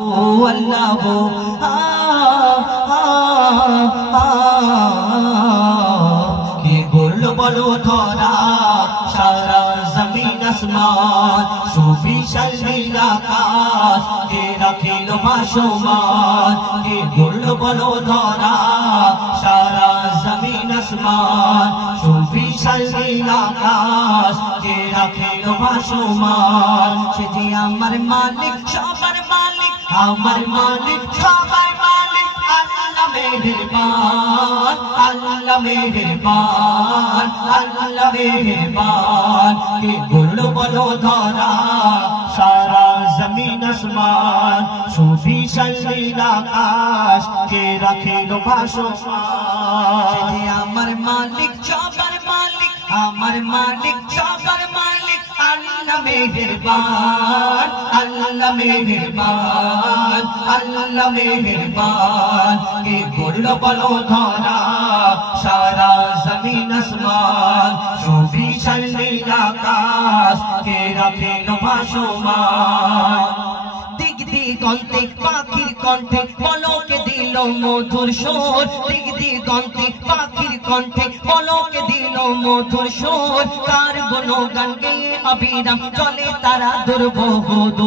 আল্লাহ কি বলল বলো ধরা সারা জমিন আসমান সুবিশাল নীল আকাশ কে রাখিল ভাসমান কি বলল বলো ধরা সারা জমিন আসমান সুবিশাল নীল আকাশ কে রাখিল ভাসমান সে যে আমার মালিক সবার মালিক আমার মালিক সবার মালিক আল্লাহ মেহেরবান আল্লাহ মেহেরবান আল্লাহ মেহেরবান কে বলল বলো ধরা সারা জমিন আসমান সুবিশাল নীল আকাশ কে রাখিল ভাসমান সে আমার মালিক সবার মালিক আমার মালিক সবার মালিক আল্লাহ মেহেরবান আল্লাহ মেহেরবান আল্লাহ মেহেরবান কে বলল বলো ধরা সারা জমিন আসমান সুবিশাল নীল আকাশ কে রাখিল ভাসমান দিক দিগন্তে পাখির কণ্ঠে পলকে দিল মধুর সুর দিক দিগন্তে পাখির কণ্ঠে পলকে দিল মধুর সুর কার গুণগান গেয়ে অবিরাম চলে তারা দুর্বোধ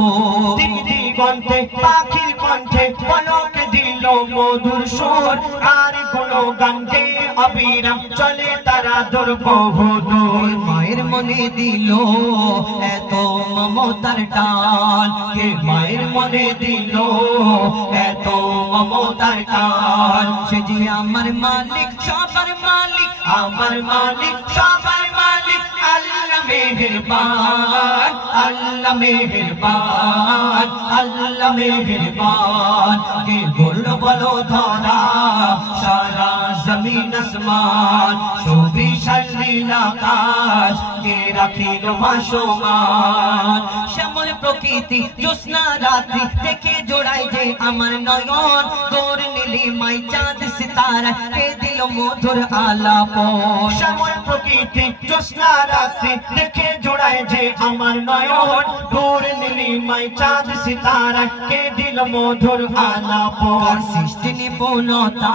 দিক দিগন্তে পাখির কণ্ঠে পলকে দিল মধুর সুর কার গুণগান গেয়ে অবিরাম চলে তারা দুর্বোধ মায়ের মনে দিল এত মমতার টান কে মায়ের মনে দিল এত মমতার টান সে যে আমার মালিক সবার মালিক আমার মালিক সবার মালিক আল্লাহ মেহেরবান আল্লাহ মেহেরবান আল্লাহ মেহেরবান কে বলল বলো ধরা সারা জমিন আসমান সুবিশাল নীল আকাশ কে রাখিল ভাসমান শ্যামল প্রকৃতি জ্যোৎস্না রাত্রি দেখে জোড়ায় যে আমার নয়ন তোর নীলিমায় চাঁদ সিতারা কে দিল মধুর আলাপন শ্যামল প্রকৃতি জ্যোৎস্না রাত্রি দেখে জোড়ায় যে আমার নয়ন তোর নীলিমায় চাঁদ সিতারা কে দিল মধুর আলাপন সৃষ্টি নিপুণতা